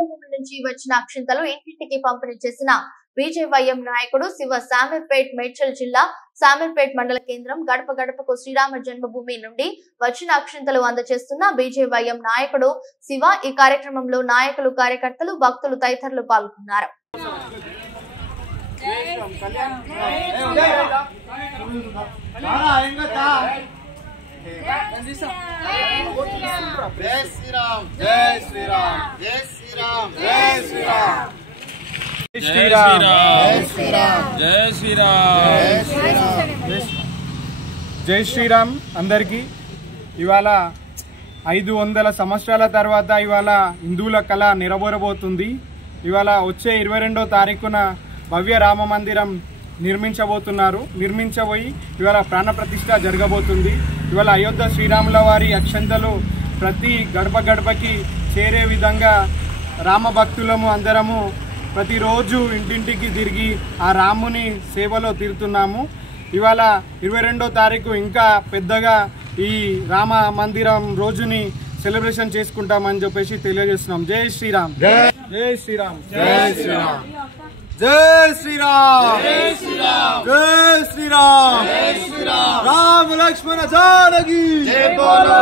జన్మభూమి నుంచి వచ్చిన అక్షింతలు ఇంటింటికి పంపిణీ చేసిన బీజేవైఎం నాయకుడు శివ శామీర్పేట్ మేడ్చల్ జిల్లా శామీర్పేట్ మండల కేంద్రం గడప గడపకు శ్రీరామ జన్మభూమి నుండి వచ్చిన అక్షింతలు అందజేస్తున్న బీజేవైఎం నాయకుడు శివ ఈ కార్యక్రమంలో నాయకులు కార్యకర్తలు భక్తులు తదితరులు పాల్గొన్నారు. జై శ్రీరామ్ అందరికీ. ఇవాళ 500 సంవత్సరాల తర్వాత ఇవాళ హిందువుల కళ నెరవేరబోతుంది. ఇవాళ వచ్చే 22వ తారీఖున భవ్య రామ మందిరం నిర్మించబోయి ఇవాళ ప్రాణప్రతిష్ఠ జరగబోతుంది. ఇవాళ అయోధ్య శ్రీరాముల వారి అక్షంతలు ప్రతి గడప గడపకి చేరే విధంగా రామ భక్తులము అందరము ప్రతిరోజు ఇంటింటికి తిరిగి ఆ రాముని సేవలో తీరుతున్నాము. ఇవాళ 22వ తారీఖు ఇంకా పెద్దగా ఈ రామ మందిరం రోజుని సెలబ్రేషన్ చేసుకుంటామని చెప్పేసి తెలియజేస్తున్నాం. జై శ్రీరామ్. జై శ్రీరామ్. జై శ్రీరామ్. జై శ్రీరామ్. జై శ్రీరామ్. జై శ్రీరామ్. రామ లక్ష్మణ జానకి జై బోలో.